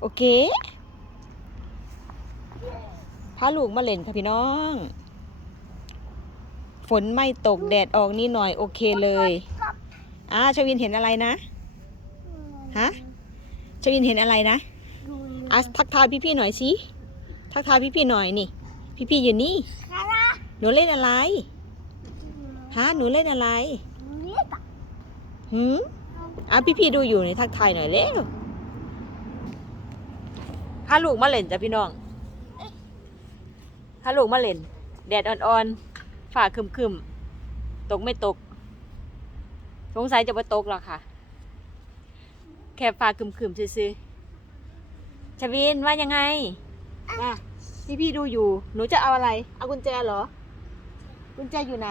โอเคพาลูกมาเล่นค่ะพี่น้อง ฝนไม่ตกแดดออกนี่หน่อยโอเคเลยอ่าชวินเห็นอะไรนะฮะชวินเห็นอะไรนะอะทักทายพี่ๆหน่อยสิทักทายพี่ๆหน่อยนี่ พี่ๆอยู่นี่หนูเล่นอะไรฮะหนูเล่นอะไรหืมอะพี่ๆดูอยู่นี่ทักทายหน่อยเร็ว พาลูกมาเล่นจ้ะพี่น้องพาลูกมาเล่น แดดอ่อนๆฝ่าครึมๆ ตกไม่ตก สงสัยจะไม่ตกหรอกค่ะ แค่ฝ่าครึมๆซื่อๆชวินว่ายังไงมาพี่ๆดูอยู่ หนูจะเอาอะไร เอากุญแจเหรอ กุญแจอยู่ไหน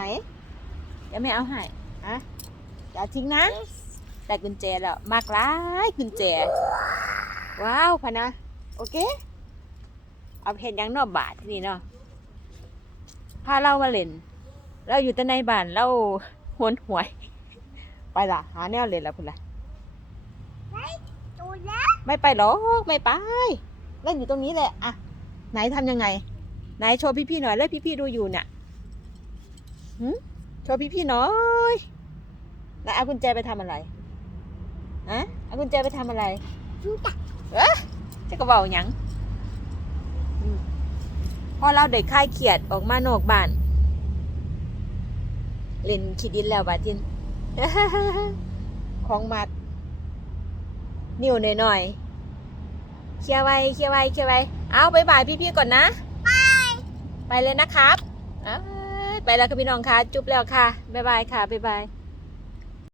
เดี๋ยวแม่เอาให้อะอย่าทิ้งนะ ได้กุญแจแล้ว มากร้ายกุญแจ ว้าวพะนะ โอเค เอาเพนยังนอกบาทที่นี่เนาะพาเรามาเล่น เราอยู่แต่ในบ้านเราหวนหวย ไปละหาแนวเล่นแล้วพุ่นละไม่ไปหรอกไม่ไปเล่นอยู่ตรงนี้แหละอะไหนทำยังไง ไหนโชว์พี่ๆหน่อยแล้วพี่ๆดูอยู่เนี่ยหืมโชว์พี่ๆหน่อยแล้วเอากุญแจไปทำอะไรอะเอากุญแจไปทำอะไรเอ๊ะจะ กระเป๋าหยังอืมพอเราเด็กคลายเขียดออกมานอกบ้าน เล่นขีดินแล้วบาทินของมัด นิ้วหน่อยๆเคลียร์ไว้เคลียร์ไว้เคลียร์ไว้เอาบายบายพี่ๆก่อนนะไปเลยนะครับเอ้ยไปแล้วค่ะพี่น้องค่ะ จุ๊บแล้วค่ะ บ๊ายบายค่ะ บ๊ายบาย